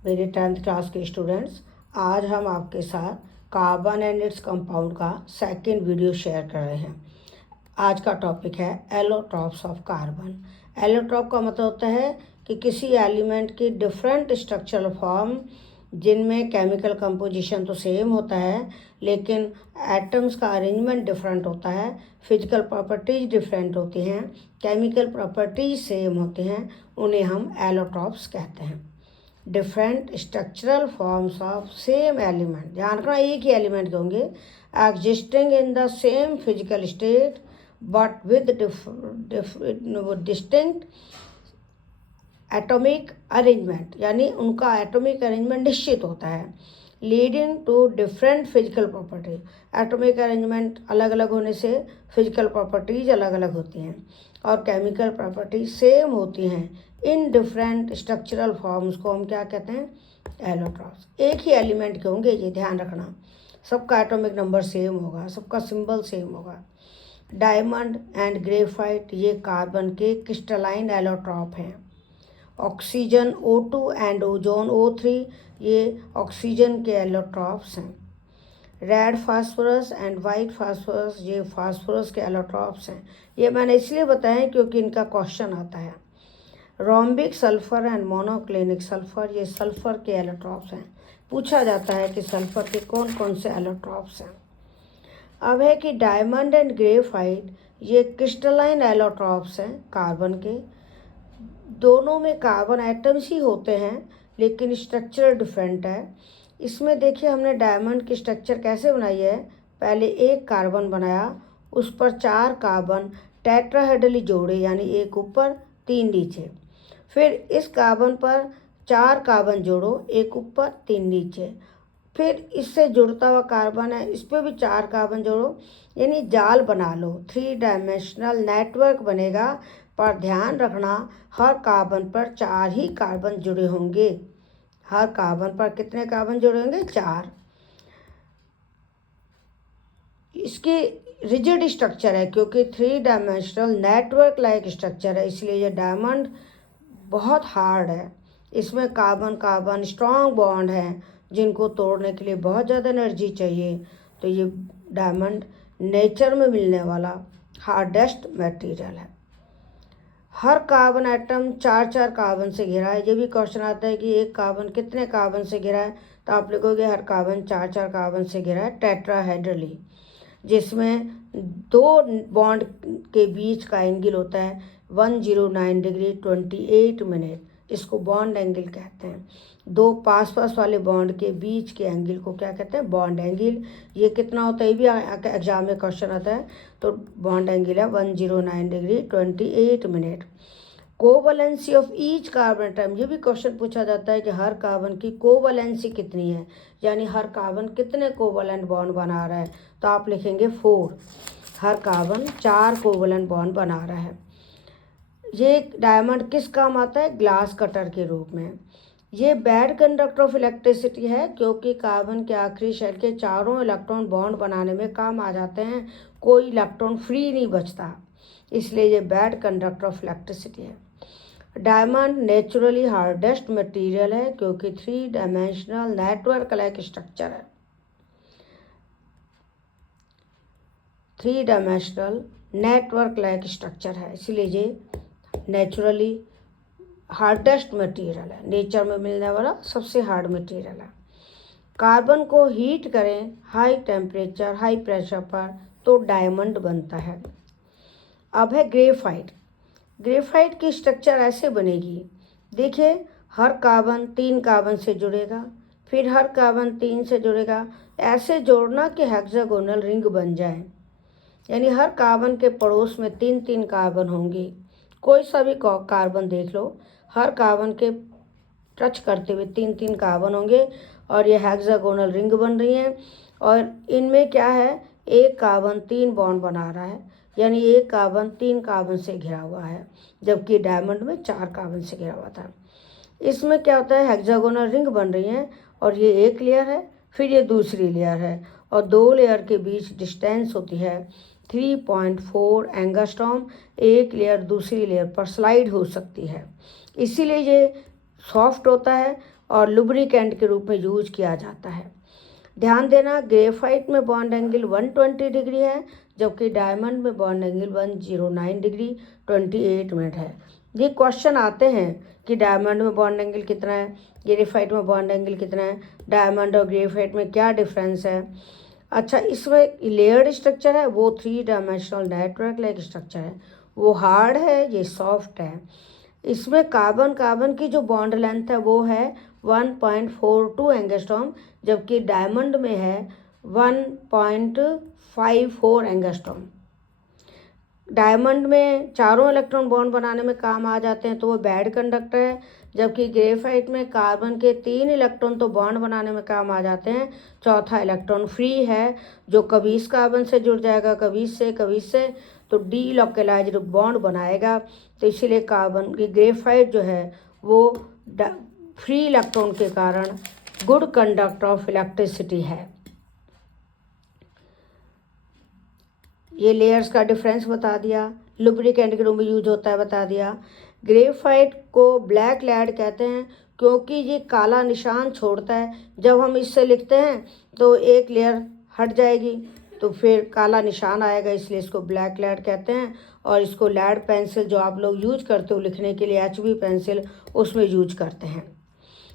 मेरे 10th class के students, आज हम आपके साथ कार्बन एंड इट्स कंपाउंड का सेकंड वीडियो शेयर कर रहे हैं। आज का टॉपिक है एलोट्रॉप्स ऑफ कार्बन। एलोट्रॉप का मतलब होता है कि किसी एलिमेंट की डिफरेंट स्ट्रक्चरल फॉर्म जिनमें केमिकल कंपोजिशन तो सेम होता है लेकिन एटम्स का अरेंजमेंट डिफरेंट होता है, फिजिकल प्रॉपर्टीज डिफरेंट होती हैं, केमिकल प्रॉपर्टीज सेम होती हैं, उन्हें हम एलोट्रॉप्स कहते हैं। Different structural forms of same element, ध्यान रखना एक ही एलिमेंट के होंगे, existing in the same physical state but with distinct atomic arrangement, यानी उनका एटॉमिक अरेंजमेंट निश्चित होता है, leading to different physical property. Atomic arrangement अलग अलग होने से फिजिकल प्रॉपर्टीज अलग अलग होती हैं और केमिकल प्रॉपर्टीज सेम होती हैं। इन डिफरेंट स्ट्रक्चरल फॉर्म्स को हम क्या कहते हैं? एलोट्रॉप्स। एक ही एलिमेंट के होंगे, ये ध्यान रखना, सबका एटॉमिक नंबर सेम होगा, सबका सिंबल सेम होगा। डायमंड एंड ग्रेफाइट ये कार्बन के क्रिस्टलाइन एलोट्रॉप हैं। Oxygen O2 and ozone O3 ये ऑक्सीजन के एलोट्रॉप्स हैं। Red phosphorus and white phosphorus ये फास्फोरस के एलोट्रॉप्स हैं। ये मैंने इसलिए बताया क्योंकि इनका क्वेश्चन आता है। Rhombic sulphur and monoclinic sulphur ये सल्फर के एलोट्रॉप्स हैं। पूछा जाता है कि सल्फर के कौन कौन से एलोट्रॉप्स हैं। अब है कि डायमंड एंड ग्रेफाइट ये क्रिस्टलाइन एलोट्रॉप्स हैं कार्बन के। दोनों में कार्बन एटम्स ही होते हैं लेकिन स्ट्रक्चर डिफरेंट है। इसमें देखिए हमने डायमंड की स्ट्रक्चर कैसे बनाई है। पहले एक कार्बन बनाया, उस पर 4 कार्बन टेट्राहेड्रली जोड़े, यानी एक ऊपर 3 नीचे। फिर इस कार्बन पर 4 कार्बन जोड़ो, एक ऊपर 3 नीचे। फिर इससे जुड़ता हुआ कार्बन है, इस पर भी 4 कार्बन जोड़ो, यानी जाल बना लो, 3 डायमेंशनल नेटवर्क बनेगा। पर ध्यान रखना हर कार्बन पर 4 ही कार्बन जुड़े होंगे। हर कार्बन पर कितने कार्बन जुड़े होंगे? 4। इसकी रिजिड स्ट्रक्चर है क्योंकि 3 डायमेंशनल नेटवर्क लाइक स्ट्रक्चर है, इसलिए ये डायमंड बहुत हार्ड है। इसमें कार्बन कार्बन स्ट्रॉन्ग बॉन्ड हैं जिनको तोड़ने के लिए बहुत ज़्यादा एनर्जी चाहिए। तो ये डायमंड नेचर में मिलने वाला हार्डेस्ट मटेरियल है। हर कार्बन एटम 4 कार्बन से घिरा है। ये भी क्वेश्चन आता है कि एक कार्बन कितने कार्बन से घिरा है, तो आप लिखोगे हर कार्बन 4 कार्बन से घिरा है टेट्राहेड्रली, जिसमें 2 बॉन्ड के बीच का एंगल होता है 109 डिग्री 28 मिनट। इसको बॉन्ड एंगल कहते हैं। 2 पास पास वाले बॉन्ड के बीच के एंगल को क्या कहते हैं? Bond angle. ये कितना होता है, ये भी एग्जाम में क्वेश्चन आता है। तो बॉन्ड एंगल है 109 degree 28 minute. Covalency of each carbon atom, ये भी क्वेश्चन पूछा जाता है कि हर कार्बन की कोवैलेंसी कितनी है, यानी हर कार्बन कितने कोवैलेंट बॉन्ड बना रहा है। तो आप लिखेंगे 4। हर कार्बन 4 कोवैलेंट बॉन्ड बना रहा है। ये डायमंड किस काम आता है? ग्लास कटर के रूप में। ये बैड कंडक्टर ऑफ इलेक्ट्रिसिटी है क्योंकि कार्बन के आखिरी शेल के चारों इलेक्ट्रॉन बॉन्ड बनाने में काम आ जाते हैं, कोई इलेक्ट्रॉन फ्री नहीं बचता, इसलिए ये बैड कंडक्टर ऑफ इलेक्ट्रिसिटी है। डायमंड नेचुरली हार्डेस्ट मटेरियल है क्योंकि 3 डायमेंशनल नेटवर्क लाइक स्ट्रक्चर है। 3 डायमेंशनल नेटवर्क लाइक स्ट्रक्चर है, इसलिए ये नेचुरली हार्डेस्ट मटेरियल है, नेचर में मिलने वाला सबसे हार्ड मटेरियल है। कार्बन को हीट करें हाई टेम्परेचर हाई प्रेशर पर तो डायमंड बनता है। अब है ग्रेफाइट। ग्रेफाइट की स्ट्रक्चर ऐसे बनेगी, देखिए हर कार्बन 3 कार्बन से जुड़ेगा, फिर हर कार्बन 3 से जुड़ेगा, ऐसे जोड़ना कि हेक्सागोनल रिंग बन जाए, यानी हर कार्बन के पड़ोस में 3 कार्बन होंगे। कोई सा भी कार्बन देख लो, हर कार्बन के टच करते हुए 3 कार्बन होंगे और ये हेक्सागोनल रिंग बन रही है। और इनमें क्या है, एक कार्बन 3 बॉन्ड बना रहा है, यानी एक कार्बन 3 कार्बन से घिरा हुआ है, जबकि डायमंड में 4 कार्बन से घिरा हुआ था। इसमें क्या होता है, हेक्सागोनल रिंग बन रही है और ये एक लेयर है, फिर ये दूसरी लेयर है और 2 लेयर के बीच डिस्टेंस होती है 3.4 एंगस्ट्रॉम। एक लेयर दूसरी लेयर पर स्लाइड हो सकती है, इसीलिए ये सॉफ्ट होता है और लुब्रिकेंट के रूप में यूज किया जाता है। ध्यान देना, ग्रेफाइट में बॉन्ड एंगल 120 डिग्री है, जबकि डायमंड में बॉन्ड एंगल 109 डिग्री 28 मिनट है। ये क्वेश्चन आते हैं कि डायमंड में बॉन्ड एंगल कितना है, ग्रेफाइट में बॉन्ड एंगल कितना है, डायमंड और ग्रेफाइट में क्या डिफरेंस है। अच्छा, इसमें लेयर्ड स्ट्रक्चर है, वो 3 डायमेंशनल नेटवर्क लाइक स्ट्रक्चर है, वो हार्ड है, ये सॉफ्ट है। इसमें कार्बन कार्बन की जो बॉन्ड लेंथ है वो है 1.42 एंगस्ट्रॉम, जबकि डायमंड में है 1.54 एंगस्ट्रॉम। डायमंड में चारों इलेक्ट्रॉन बॉन्ड बनाने में काम आ जाते हैं, तो वो बैड कंडक्टर है, जबकि ग्रेफाइट में कार्बन के 3 इलेक्ट्रॉन तो बॉन्ड बनाने में काम आ जाते हैं, चौथा इलेक्ट्रॉन फ्री है, जो कभी इस कार्बन से जुड़ जाएगा, कभी इससे, तो डी लोकेलाइज्ड बॉन्ड बनाएगा। तो इसीलिए कार्बन की ग्रेफाइट जो है वो फ्री इलेक्ट्रॉन के कारण गुड कंडक्टर ऑफ इलेक्ट्रिसिटी है। ये लेयर्स का डिफरेंस बता दिया, लुब्रिकेंट के रूप में यूज होता है बता दिया। ग्रेफाइट को ब्लैक लैड कहते हैं क्योंकि ये काला निशान छोड़ता है। जब हम इससे लिखते हैं तो एक लेयर हट जाएगी तो फिर काला निशान आएगा, इसलिए इसको ब्लैक लैड कहते हैं। और इसको लैड पेंसिल जो आप लोग यूज करते हो लिखने के लिए, HB पेंसिल, उसमें यूज करते हैं।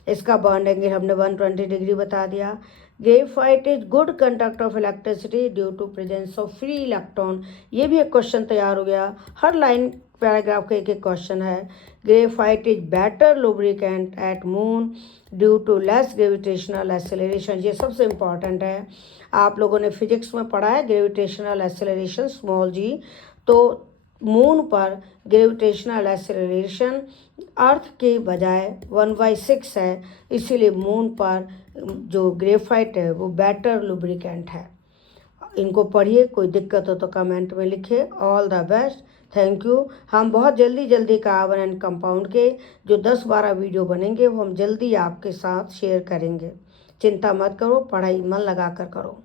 इसका बॉन्ड एंगल हमने 120 डिग्री बता दिया। Graphite is good conductor of electricity due to presence of free electron. ये भी एक क्वेश्चन तैयार हो गया, हर लाइन पैराग्राफ का एक एक क्वेश्चन है। Graphite is better lubricant at moon due to less gravitational acceleration. ये सबसे इम्पॉर्टेंट है, आप लोगों ने फिजिक्स में पढ़ा है ग्रेविटेशनल एक्सेलरेशन स्मॉल g। तो मून पर ग्रेविटेशनल एक्सेलरेशन अर्थ के बजाय 1/6 है, इसीलिए मून पर जो ग्रेफाइट है वो बेटर लुब्रिकेंट है। इनको पढ़िए, कोई दिक्कत हो तो कमेंट में लिखिए। All the best, thank you. हम बहुत जल्दी कार्बन एंड कंपाउंड के जो 10-12 वीडियो बनेंगे वो हम जल्दी आपके साथ शेयर करेंगे। चिंता मत करो, पढ़ाई मन लगा कर करो।